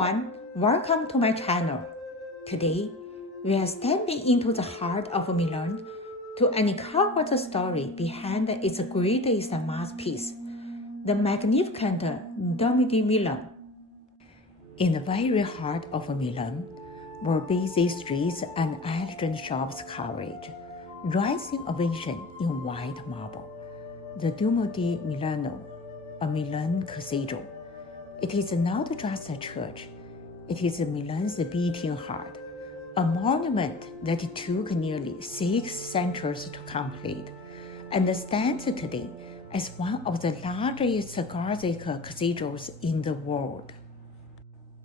everyone, welcome to my channel. Today, we are stepping into the heart of Milan to uncover the story behind its greatest masterpiece, the magnificent Architecture-Milan. In the very heart of Milan, where busy streets and elegant shops coverage, rising a vision in white marble, the Duomo di Milano, a Milan Cathedral. It is not just a church, it is Milan's beating heart, a monument that took nearly 6 centuries to complete, and stands today as one of the largest Gothic cathedrals in the world.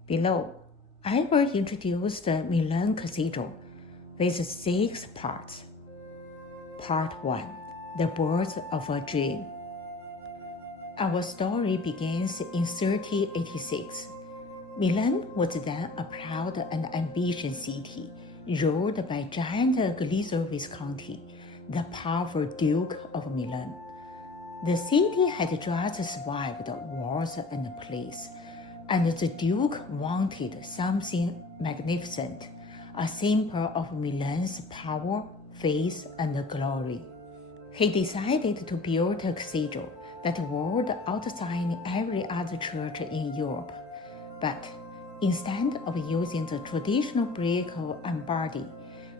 Below, I will introduce the Milan Cathedral with 6 parts. Part 1. The Birth of a Dream. Our story begins in 1386. Milan was then a proud and ambitious city, ruled by giant Galizio Visconti, the powerful Duke of Milan. The city had just survived wars and plagues, and the Duke wanted something magnificent, a symbol of Milan's power, faith, and glory. He decided to build a cathedral that would outshine every other church in Europe. But instead of using the traditional brick and body,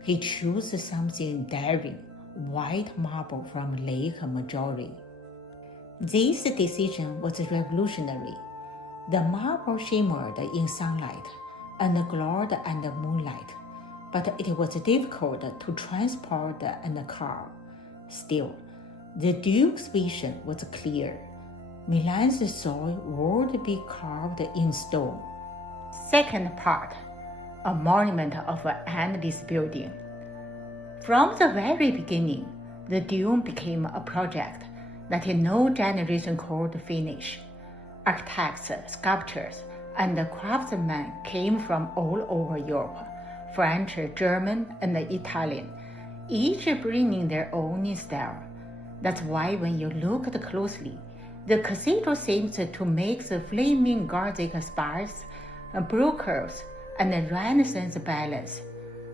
he chose something daring, white marble from Lake Maggiore. This decision was revolutionary. The marble shimmered in sunlight and glowed under moonlight, but it was difficult to transport and carve. Still, the Duke's vision was clear. Milan's soul would be carved in stone. Second part, a monument of an endless building. From the very beginning, the Dome became a project that no generation could finish. Architects, sculptors, and craftsmen came from all over Europe, French, German, and Italian, each bringing their own style. That's why when you look closely, the cathedral seems to make the flaming Gothic spires, baroques, and Renaissance balance,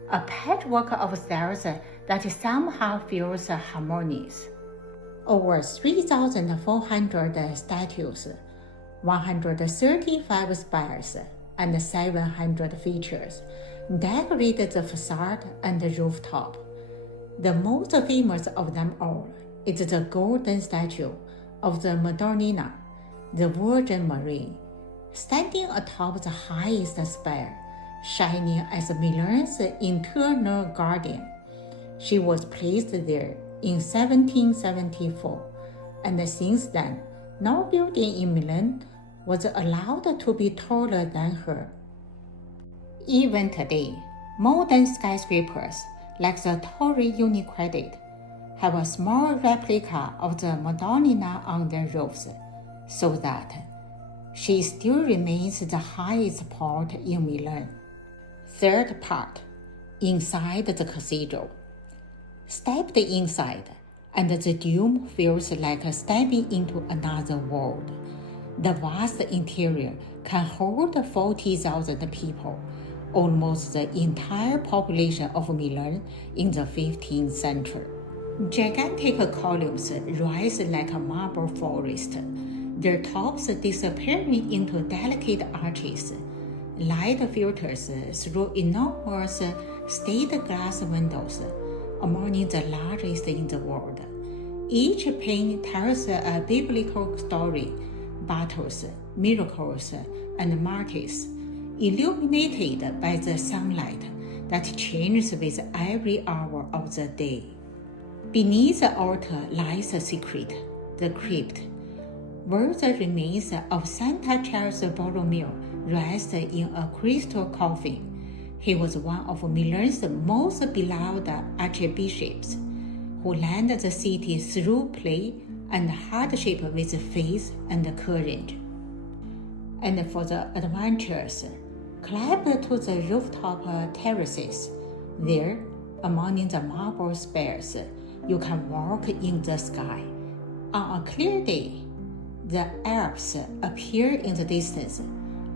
a patchwork of styles that somehow feels harmonious. Over 3,400 statues, 135 spires, and 700 features decorate the facade and the rooftop. The most famous of them all is the golden statue of the Madonna, the Virgin Mary, standing atop the highest spire, shining as Milan's eternal guardian. She was placed there in 1774, and since then, no building in Milan was allowed to be taller than her. Even today, modern skyscrapers like the Torre Unicredit have a small replica of the Madonna on their roofs, so that she still remains the highest point in Milan. Third part, inside the cathedral. Step inside, and the dome feels like stepping into another world. The vast interior can hold 40,000 people, almost the entire population of Milan in the 15th century. Gigantic columns rise like a marble forest, their tops disappearing into delicate arches. Light filters through enormous stained glass windows, among the largest in the world. Each pane tells a biblical story, battles, miracles, and martyrs, illuminated by the sunlight that changes with every hour of the day. Beneath the altar lies a secret, the crypt, where the remains of Santa Charles Borromeo rest in a crystal coffin. He was one of Milan's most beloved archbishops, who led the city through play and hardship with faith and courage. And for the adventurers, climb to the rooftop terraces. There, among the marble spires, you can walk in the sky. On a clear day, the Alps appear in the distance,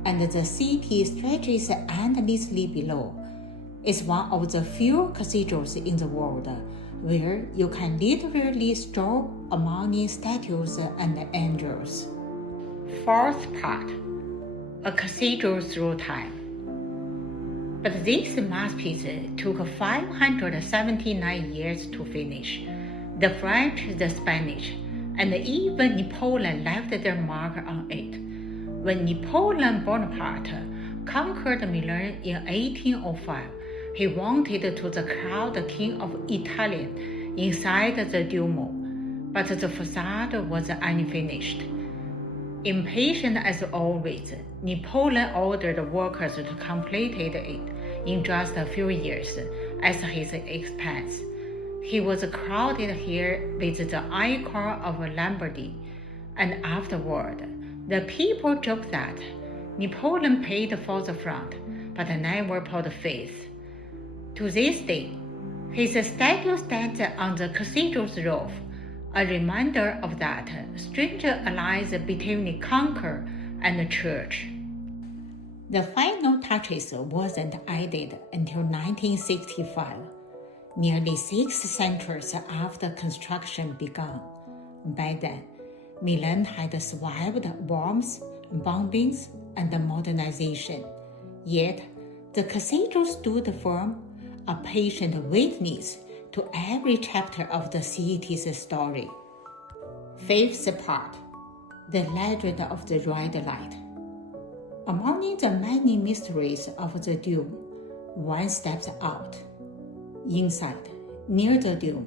and the city stretches endlessly below. It's one of the few cathedrals in the world where you can literally stroll among statues and angels. Fourth part, a cathedral through time. But this masterpiece took 579 years to finish. The French, the Spanish, and even Napoleon left their mark on it. When Napoleon Bonaparte conquered Milan in 1805, he wanted to crown the King of Italy inside the Duomo, but the facade was unfinished. Impatient as always, Napoleon ordered workers to complete it in just a few years at his expense. He was crowned here with the icon of Lombardy, and afterward, the people joked that Napoleon paid for the front, but never put face. To this day, his statue stands on the cathedral's roof, a reminder of that strange alliance between conqueror and church. The final touches wasn't added until 1965, nearly 6 centuries after construction began. By then, Milan had survived wars, bombings, and modernization. Yet, the cathedral stood firm, a patient witness to every chapter of the city's story. Fifth part, the legend of the red light. Among the many mysteries of the dome, one steps out. Inside, near the dome,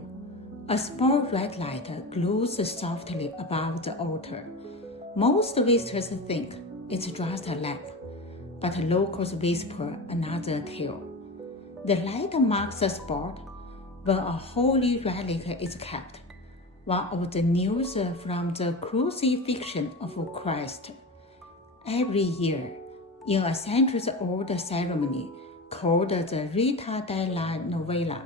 a small red light glows softly above the altar. Most visitors think it's just a lamp, but locals whisper another tale. The light marks the spot where a holy relic is kept, one of the news from the crucifixion of Christ. Every year, in a centuries-old ceremony called the Rita della Novella,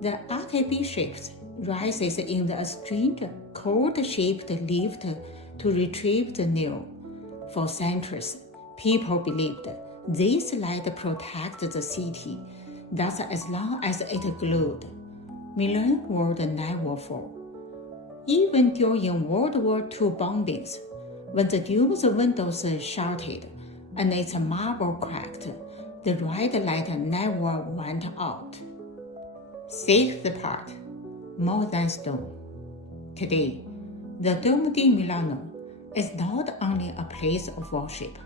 the archbishop rises in a strange, cold-shaped lift to retrieve the nail. For centuries, people believed this light protected the city, thus as long as it glowed, Milan would never fall. Even during World War II bombings, when the dome's windows shattered and its marble cracked, the red light never went out. Sixth part, more than stone. Today, the Duomo di Milano is not only a place of worship,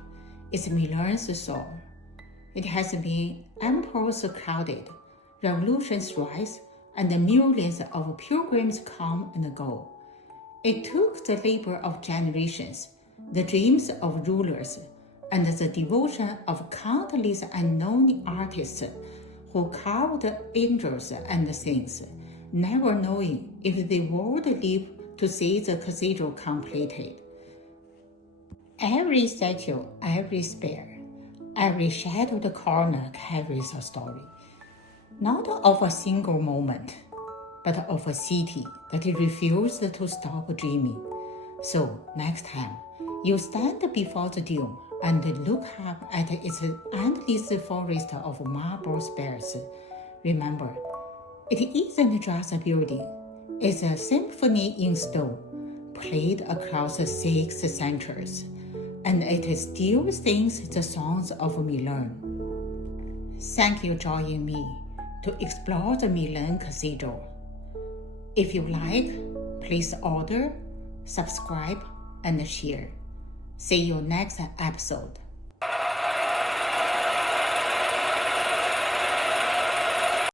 it's Milan's soul. It has been emperors crowded, revolutions rise, and millions of pilgrims come and go. It took the labor of generations, the dreams of rulers, and the devotion of countless unknown artists who carved angels and saints, never knowing if they would live to see the cathedral completed. Every statue, every spire, every shadowed corner carries a story, not of a single moment, but of a city that refused to stop dreaming. So next time you stand before the dome and look up at its endless forest of marble spires, remember, it isn't just a building, it's a symphony in stone, played across 6 centuries, and it still sings the songs of Milan. Thank you for joining me to explore the Milan Cathedral. If you like, please order, subscribe, and share. See you next episode.